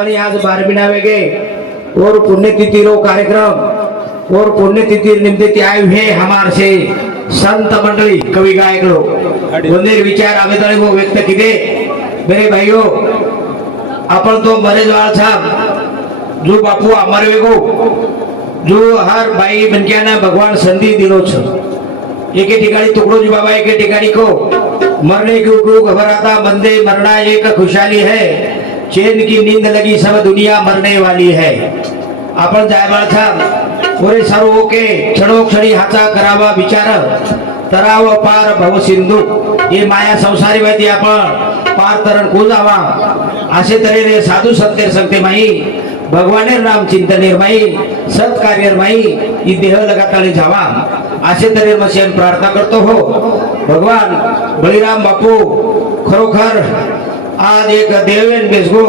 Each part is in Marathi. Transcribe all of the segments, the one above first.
आणि आज 12 वेगे और पुण्यतिथि रो कार्यक्रम और पुण्यतिथि निमित्त आए हुए हमारे से संत मंडली कवि गायक लोग वंदे विचार आवेदन वो व्यक्त किए। मेरे भाइयों अपन तो मरे जवाल साहब जो बापू अमर वेगो जो हर भाई बनक्याना भगवान संधि दिलो छ एके ठिकाणी तुकडोजी बाबा एके ठिकाणी को मरने को घबराता बंदे मरना एक खुशहाली है, चैन की नींद लगी सब दुनिया मरने वाली है। आपण जायबाळ साहब ओरे सर्व के क्षणोक्षणी हाचा करावा विचार तराव पार भव सिंधू ये माया संसारी वैती आपण पार तरण को जावा असे तऱ्हेने साधू संतेर संगते माई भगवानेर नाम चिंतनेर माई सत्कार्यर माई ई देह लगाताळी जावा असे तऱ्हे मशेन प्रार्थना करतो हो। भगवान बळीराम बापू खरोखर आज एक देवेन बेसगो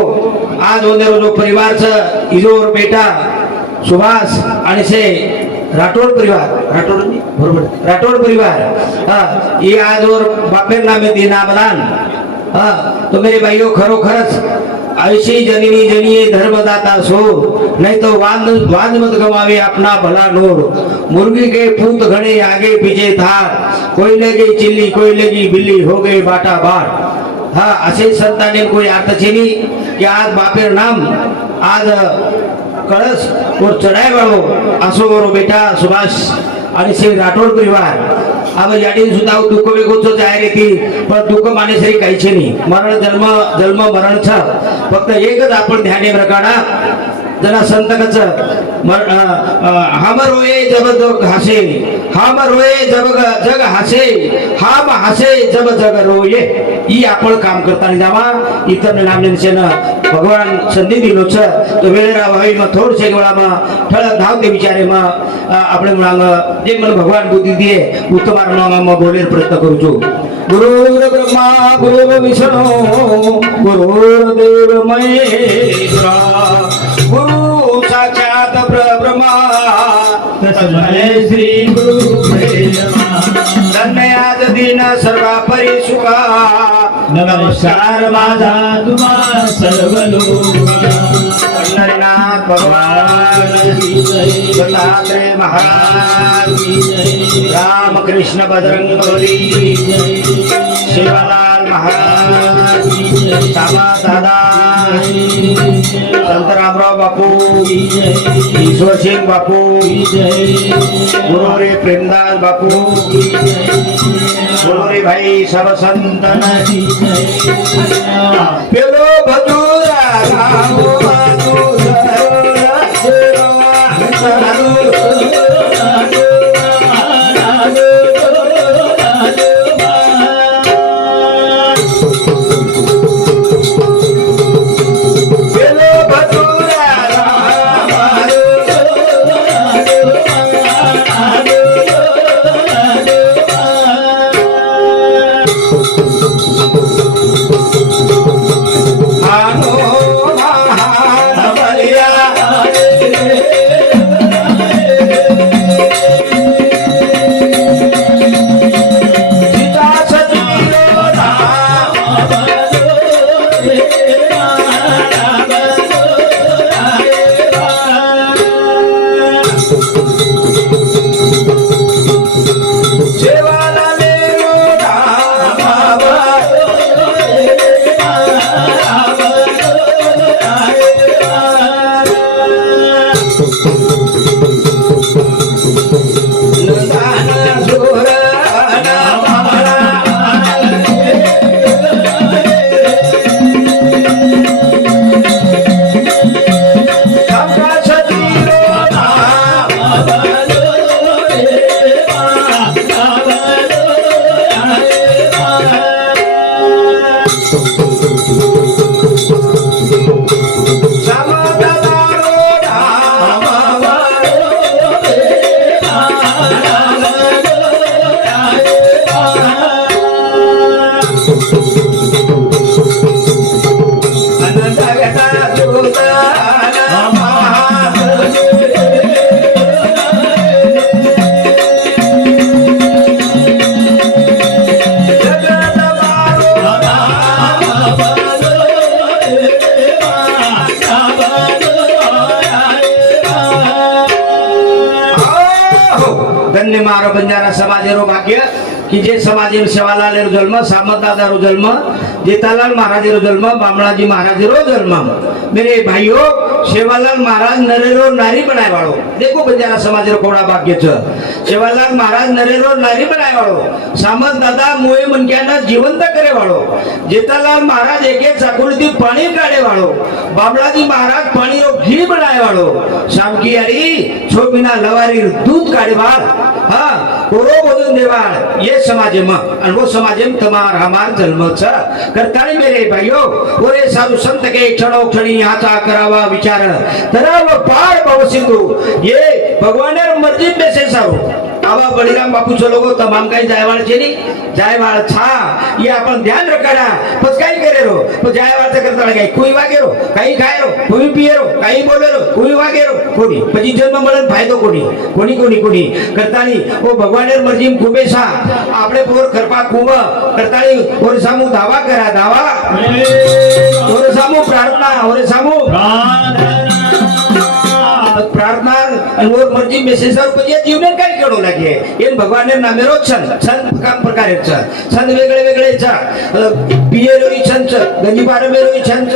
आज ओनेरो जो परिवारचं इजोर बेटा सुभाष आणि से राठोड परिवार राठोड परिवार ये आज और बापेर नामे दीना बदान तो मेरे भाइयों खरोखरच ऐसी जननी जनिए धर्मदाता सो नहीं तो वाद मत गवावे अपना भला नूर। मुर्गी के पूत घने आगे पीछे था कोई लगी चिल्ली कोई लगी बिल्ली हो गई बाटा बाट। हाँ असे संताने कोई अर्थ छेनी कि आज बापेर नाम आज कळस और चढाई वाळो असो मोरो बेटा सुभाष आणि श्री राठोड परिवार अब याडी सुद्धा दुःख वेगोच जाहीर येते पण दुःख मानेसरी काहीच नाही मरण जन्म जन्म मरण छ फक्त एकच आपण ध्याने रकाडा जना संतकच हम रोए जब जग हसे हम रोए जब जग हसे हम हसे जब जग रोए ही आपण काम करताना जावा इतर नामनेन भगवान संधी दिलो छ तो वेळेरा भाई में थोड़ से गोळा में ठळक धावते विचारे में આપણે મુળાંગ જે મને ભગવાન બુદ્ધિ દે હું તમારા નામમાં બોલેર પ્રયત્ન કરું છું। ગુરુર બ્રહ્મા ગુરુર વિષ્ણુ ગુરુર દેવ મહેશ્વરા गुरु साक्षात ब्रह्मा तस्मै श्री गुरु धन्य आज दिन सर्वा परी सुखा नमस्कार माझा तुम्हा सर्व लोक नरनाथ भगवान दत्तात्रेय महाराज रामकृष्ण बजरंग बली शिवलाल महाराज सामा दादा संत रामराव बापू ईश्वर सिंह बापू गुरुरे प्रेमदास बापू गुरुरे भाई सब संतन पेलो भजूरा रामो એમને મારો બંજારા સમાજેરો ભાગ્ય कि जे समाजे सेवालाल जन्म सामंतदादा जन्म जेतालाल महाराज जन्म बामणाजी महाराज जन्म मेरे भाइयों सेवालाल महाराज नरेरो नारी बनाए वालो देखो बंजारा समाज रो कोड़ा भाग्य छ सेवालाल महाराज नरेरो नारी बनाए वालो सामंतदादा मोए मनक्याना जीवंत करे वालो जेतालाल महाराज एक एक साकुलती पानी काढे वालो बामणाजी महाराज पानी रो घी बनाए वालो शामकी यारी छोबिना लवारी दूध काढे वाल हां कोरो बोधन देवाल ये समाज में और वो समाज में तमार हमार जन्म छ करतानी मेरे भाइयों ओरे साधु संत के क्षणो क्षणी हाथा करावा विचार तराव पार भव सिंधु ये भगवान ने मर्जी में से सारो आवा बळीराम बापू चो लोगो तमाम काही जायवाळ छे नी जायवाळ छा ये आपण ध्यान रखाडा पछ काही करे रो तो जायवाळ त करता काही कोई वागे रो काही खाय रो कोई पिये रो काही बोले रो कोई वागे रो कोणी પછી જન્મ મળે ફાયદો કોની કોની કોની કોની કરતાની ઓ ભગવાન ને મરજી में खूबे सा આપણે પોર ખરપા કુવ કરતાની ઓર સામુ દાવા કરા દાवा ઓર સામુ प्रार्थना ઓર સામુ प्रार्थना और मर्जी में से सर पजे जीवने काय करू लागे एन भगवान ने नामे रो छन छन काम प्रकारे छ छंद वेगळे वेगळे छ पिये रोई छन छ गंजी बार में रोई छन छ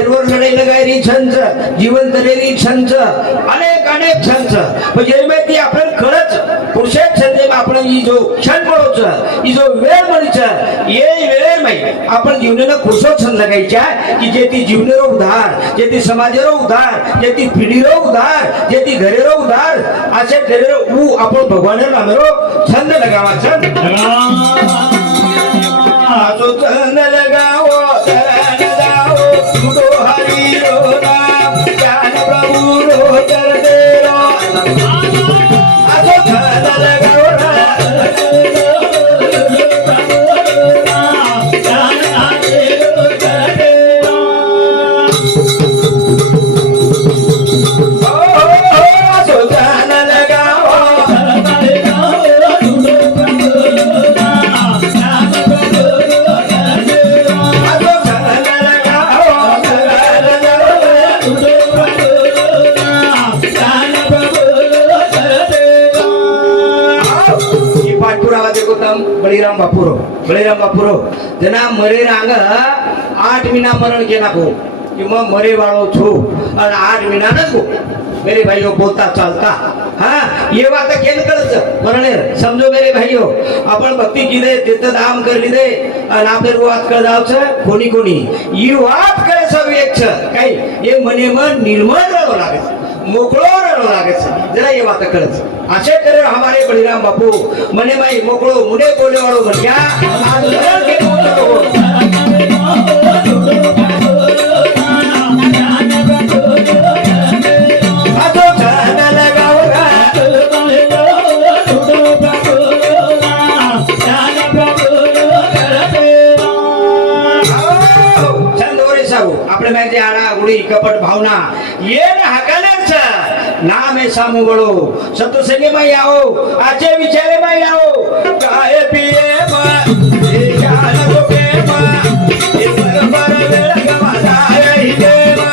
एरवर लढाई लगायरी छन छ जीवन तरेरी छन छ अनेक अनेक छन छ पजे में ती आपण खरच पुरुषे छंदे आपण ई जो क्षण पळो छ ई जो वेळ मळी छ ये वेळे मै आपण जीवनेला खुशो छन लगायच्या की जे ती जीवनेरो उद्धार जे ती समाजेरो उद्धार जे ती पिढीरो उद्धार जे ती घरेरो उद्धार असे घरेरो ऊ आपण भगवान नामेरो छंद लगावा छंद आसो छंद लगावो चरण जाओ तुडो हरि रो नाम ज्ञान प्रभु रो कर दे रो आसो छंद लगावो बळीराम बापूरो जना मरे रांग 8 महीना मरण के नाखो कि मैं मरे वालो छु और 8 महीना न को मेरे भाइयों बोलता चलता हाँ ये बात केन कळच मरणे समझो मेरे भाइयों आपण भक्ती कीदे तीर्थ दाम कर लीदे आणि आपले वात कर जाव छ कोणी कोणी ई वात करे सब एक छ काय ये मने मन निर्मळ रहो लागे मोकळो रहो लागे जरा ये बात कळच असे करे हमारे बळीराम बापू मने माई मोकळो मुने बोले वाळो म्हणया आज लढ के बोलतो આપણે મેં જે આડા ઉડી કપટ ભાવના ये न हकाले छ नाम है सामू बळो सत्संगे में आओ आचे विचारे में आओ काहे पिए मा ए ज्ञान को के मा ए परपर वेळ गवादा ही दे मा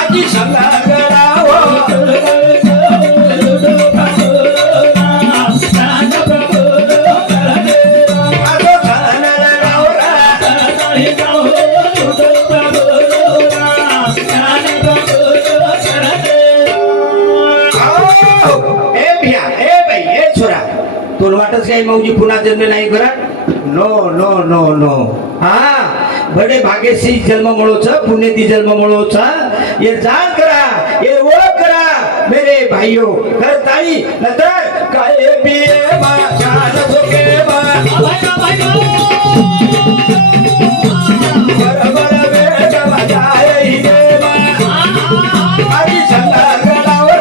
आजी संगा करावो वाटच काही मौजी पुन्हा जन्म नाही करा नो नो नो नो हाँ बड़े भाग्यशी जन्म मळो छ पुण्यती जन्म मळो छ ये जान करा ये ओळख करा मेरे भाइयों करताई नतर काहे पिए मा जान सोके मा बरोबर वेळ वाजाय दे मा आजी संगा गडावर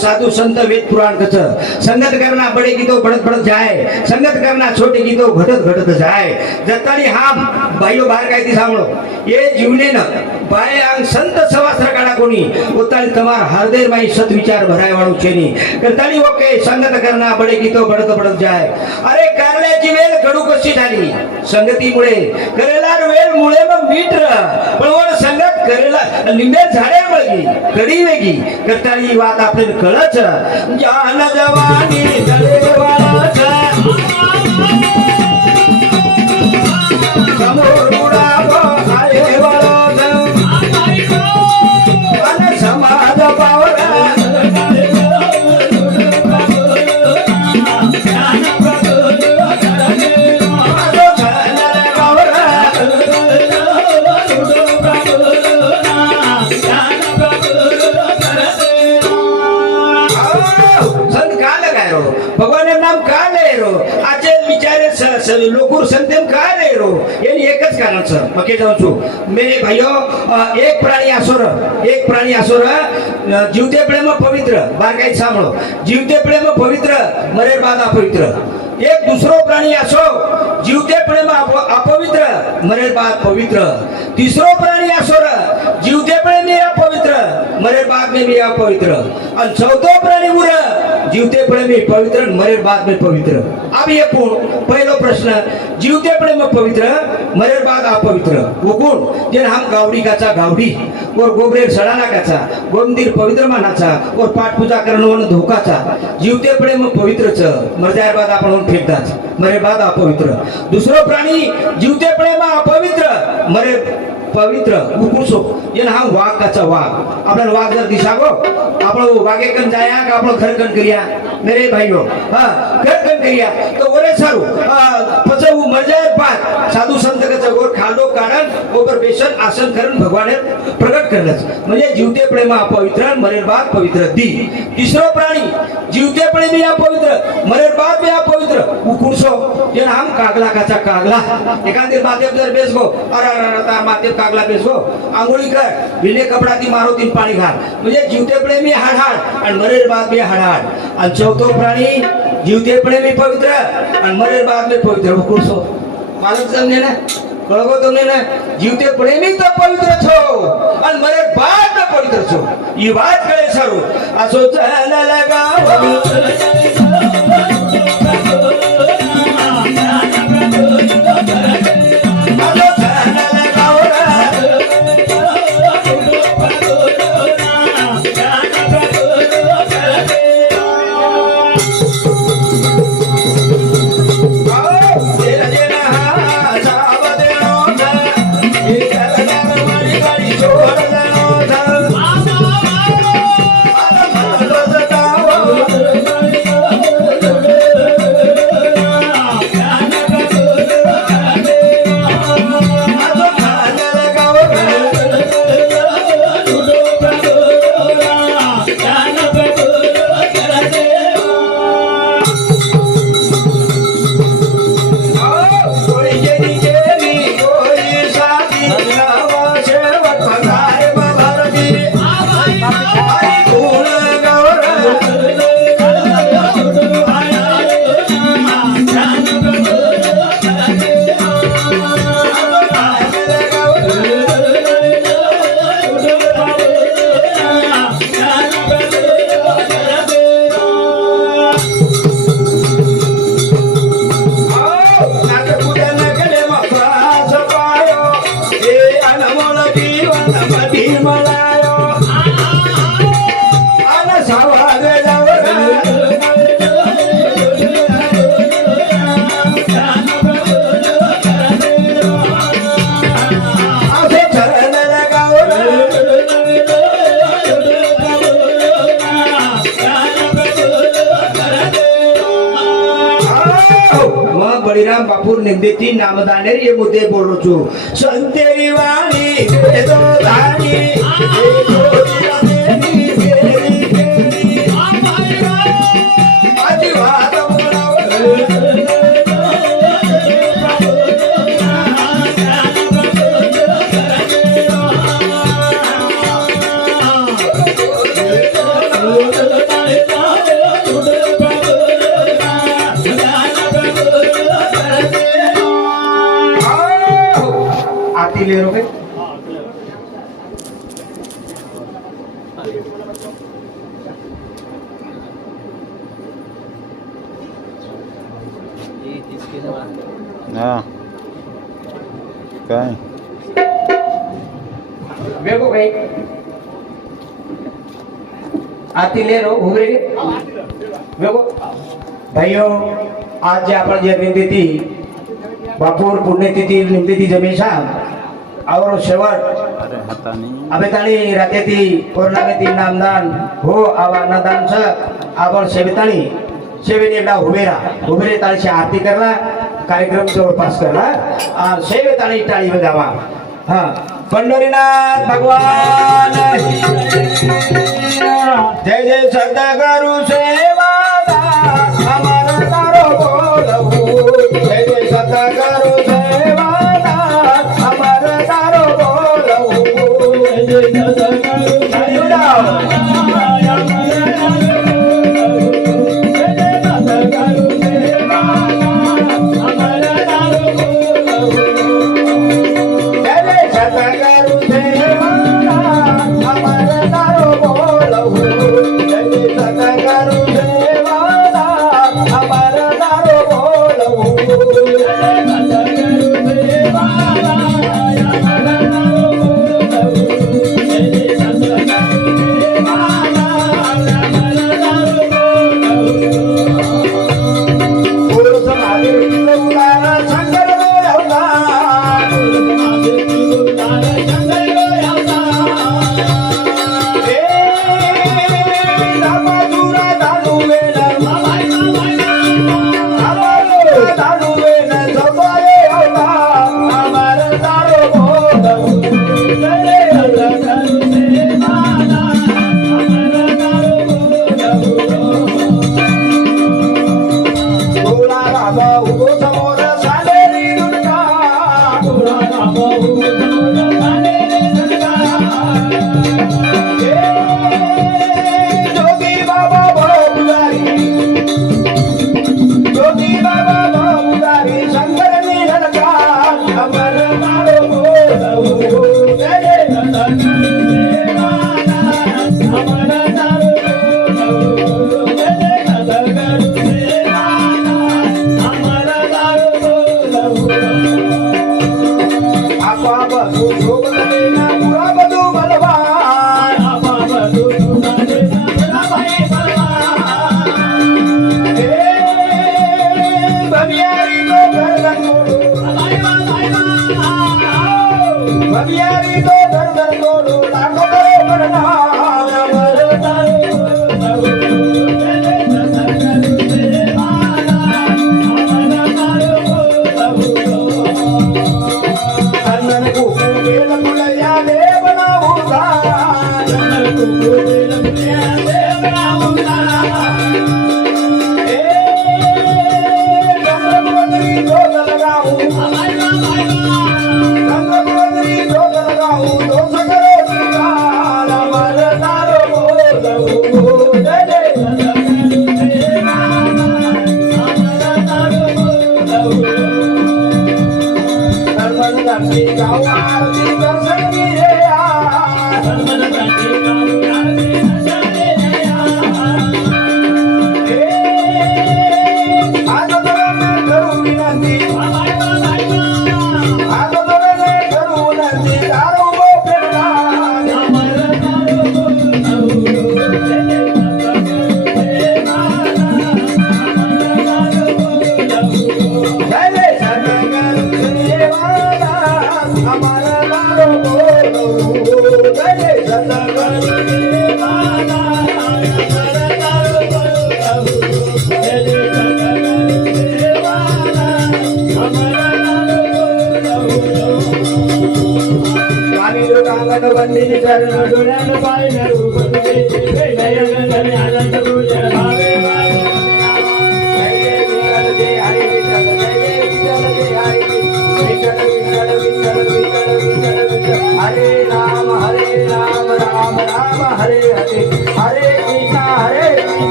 साधु संत वेद पुराण कच संगत करना बड़े की तो बढ़त बढ़त जाए संगत करना छोटे की तो घटत घटत जाए जतानी हम भाईओ बाहेर काय ती सांगलो ये जीवने न बाय अंग संत सवास्त्र काढा कोणी उतारी तमार हृदय माई सत विचार भराय वाळू चेनी करताली ओके संगत करना बडे की तो बडत बडत जाय अरे कारल्याची वेल कडू कशी झाली संगतीमुळे करेला वेल मुळे मग मीठ पण वर संगत करेला निंबे झाड्या मळगी कडी वेगी करताली वात आपल्याला कळच जान जवानी जलेवाचा समोर उडावं आहे वळच अन समाज पावला भगवान नाम का ले रो आचे विचारे लोकुर संतेम का ले रो यानी एकच कारण सर मके जाऊन छु मेरे भाइयों एक प्राणी असुर जीवते प्रेम पवित्र बार काही सांभळो जीवते प्रेम पवित्र मरे बाद अपवित्र एक दुसरो प्राणी असो जीवते प्रेम अपवित्र मरे बाद पवित्र तिसरो प्राणी असो जीवते प्रेम अपवित्र मरे बाद में भी अपवित्र और चौथो प्राणी उर जीवते प्रेम पवित्र मरे बाद में पवित्र अब ये पहलो प्रश्न जीवते प्रेम पवित्र मरे बाद अपवित्र वो कोण जे हम गावडी काचा गावडी और गोबरेर सडाना काचा गोमदीर पवित्र मानाचा और पाठ पूजा करणं धोकाचा जीवते प्रेम पवित्रच मरजाय बाद आपण फेकताच मरे बाद अपवित्र दुसरो प्राणी जीवते प्रेम अपवित्र मरे पवित्र उकुसो येन हा वाघ काचा वाघ आपल्याला वाघ जर दिसागो आपण वाघेकन जाया का आपण खरकन करिया मेरे भाइयों हां खरकन करिया तो ओरे सारू पछू मरजाय बाद साधू संत कचा गोर खाडो काढन ओपर बेसन आसन करून भगवान प्रगट करलच म्हणजे जीवते प्रेम अपवित्र मरे बाद पवित्र दी तिसरो प्राणी जीवते प्रेम अपवित्र मरे बाद भी अपवित्र उकुसो येन हम कागला काचा कागला एखादे माते जर बेसगो अरे माते कागला बेसगो आंघोळी कर विले कपडा ती मारो तीन पाणी घाल म्हणजे जीवते प्रेमी हाडहाड आणि मरेर बाद में हाडहाड आणि चौथो प्राणी जीवते प्रेमी पवित्र आणि मरेर बाद में पवित्र हुकुसो मालूम समझे ना कळगो तुमने ना जीवते प्रेमी तो पवित्र छो आणि मरेर बाद में पवित्र छो ई बात कळे सारू असो चला लगा बळीराम बापूर निंदेती नामदाने ये मुद्दे बोल रो छु संतेरी वाणी दो धानी आरती ले रहे हो हाँ काय देखो भाई आरती ले रहे हो घूम रहे देखो भाइयों आज जे आपण जे निंदिती बापूर पुण्यतिथी निंदिती जमेशा और शेवट अरे हातानी अबेताळी रात्याती पौर्णिमेती नामदान हो आवा अन्नदान स आपण सेवेताळी सेवेने एकदा उभेरे ताळीची आरती करला कार्यक्रम जवळपास करला आणि सेवेताळी टाळी बजावा हा पंढरीनाथ भगवान जय जय सद्गुरु सेवादार अमर तारो बोलऊ जय जय सद्गुरु सेवादार अमर तारो बोलऊ जय जय सद्गुरु सेवादार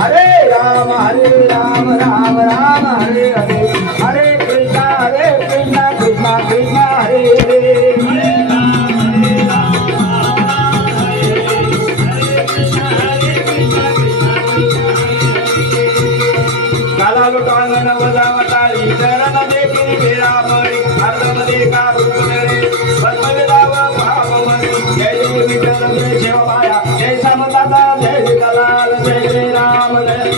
हरे राम राम राम हरे हरे हरे कृष्णा कृष्णा कृष्णा हरे हरे काला लोटांगण वजावतारी चरण देखी विरामरी अर्धमध्ये का रुक्मिणी पद्मविलाव भावमणी जय जय विठ्ठल जय शिवमाया जय समदाता जय विठ्ठलाल जय जय राम जय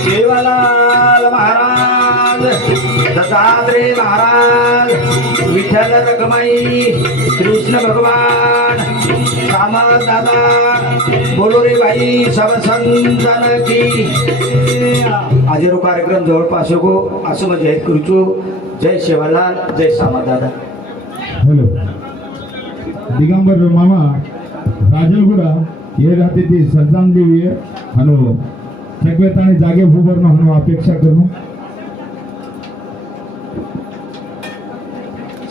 शिवलाल महाराज दत्तात्रेय महाराज विठ्ठल रखमाई कृष्ण भगवान कामत दादा बोलो रे भाई सब संतन की आजरो कार्यक्रम जवळपास हो असं म्हणजे हेत करूचो जय शिवलाल जय सामत दादा हॅलो दिगंबर मामा राजलगुडा ये राहते ती सज्जान देवी हनो सगळेताने जागे भूबरनो हनो अपेक्षा करू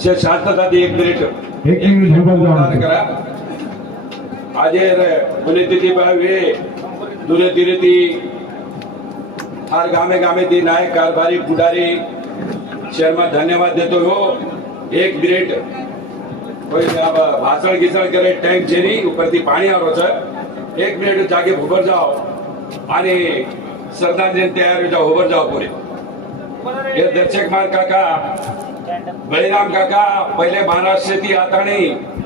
शांतता एक मिनिट एक मिनिट भूबर जाऊ करा આજે પુણ્યતિથિ ભાવે દૂરે દૂરેથી હાર ગામે ગામેથી નાયક કારભારી પુડારી શહેરમાં ધન્યવાદ દેતો હો એક મિનિટ કોઈ ભાષણ ગીસણ કરે ટેન્ક છે નહીં ઉપરથી પાણી આવરો છે એક મિનિટ જાગે ઉભર જાઓ અને શ્રદ્ધાંજલિ તૈયાર हो जाओ उभर जाओ पूरे ये दर्शक मार काका बळीराम काका पहिले महाराष्ट्र थी आता नहीं